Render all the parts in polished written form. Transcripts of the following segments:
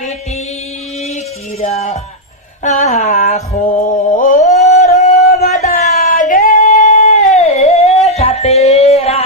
गिटी किरा खोर मदागे खतेरा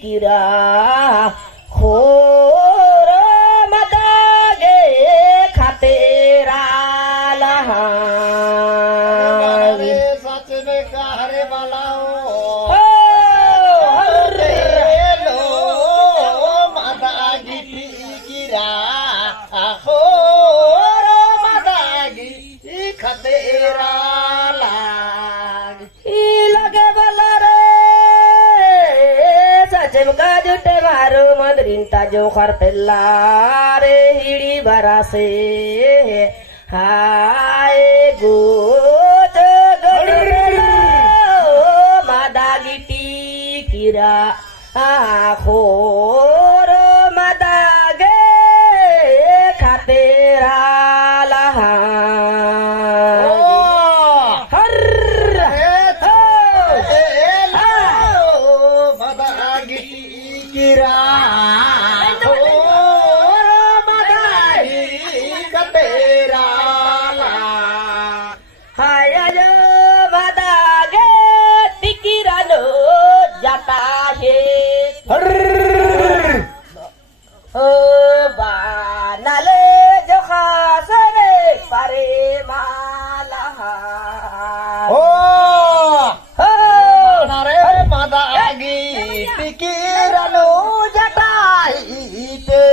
किरा खोर मदागे खतेरा सच में कहरे वालाओ लो मदागी किरा खोर मदागी खतेरा लगे बला रे सचमका जुटे मारो मदरिंता जो खरतेला रे हिड़ी बरासे हाय गोत गड़ो मादा गिटी किरा खोर मदागे खतेरा लहा बानाले जो खासरे परे माला हो रे मदागी टिकिरनु जटाई पे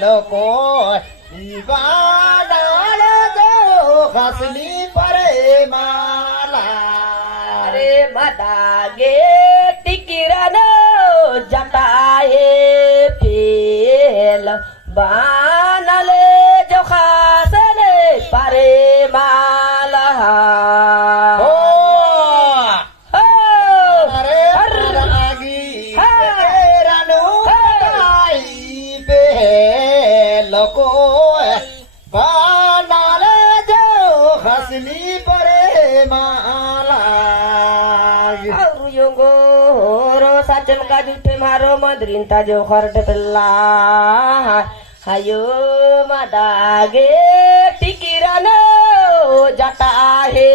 लोको बानाल जो खसली परे माला रे मदागे टिकिरनु जटाए बानले जो खासने परे माला हो अरे मदागी रनु आई पे लोको बानले जो खसनी परे माला सचम का जूठे मारो मदरिंता जो खरट पिल्ला हायो मदागे टिकिरानो जटा है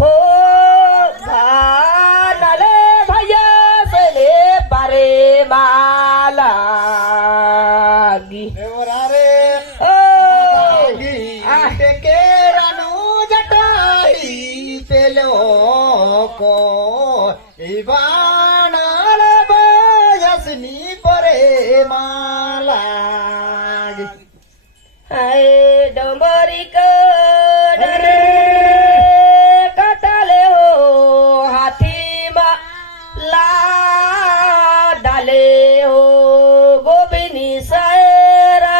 हो भानले भैया से ले परे मालागी रे के रानू जटाई पेलो को बाणाल बयसनी परे माला हाय डोंबरी को कटाले हो हाथी ला डाले हो गोबिनी सायरा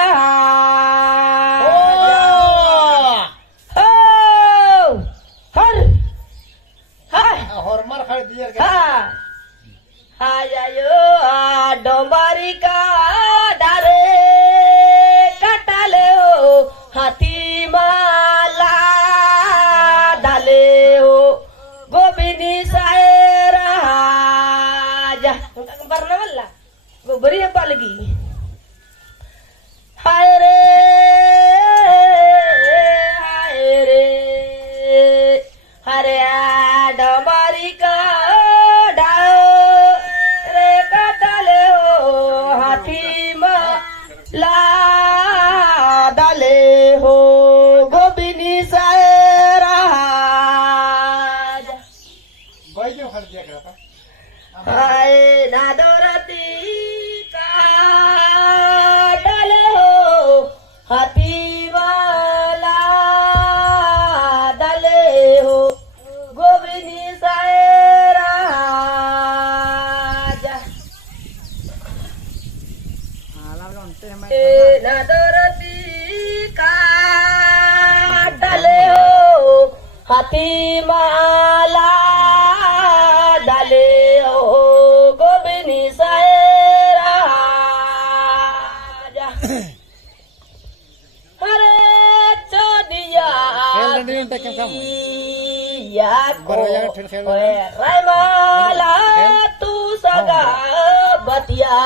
हर खड़ दिया आयो डोंबारी का डारे कटाले हो हाथी माला डाले हो गोबिनी सायरा जा बरना वाला गोबरी है पालगी हाय रे हरे डोंबारी का डाले हो गोबिनी सायरा हाय नादोरती का डाले हो हाथी वाला डाले हो गोबिनी सायरा नादोरती का हाती माला डाले ओ गोबिनी सायरा अरे चोदिया या राय माला तू सगा बतिया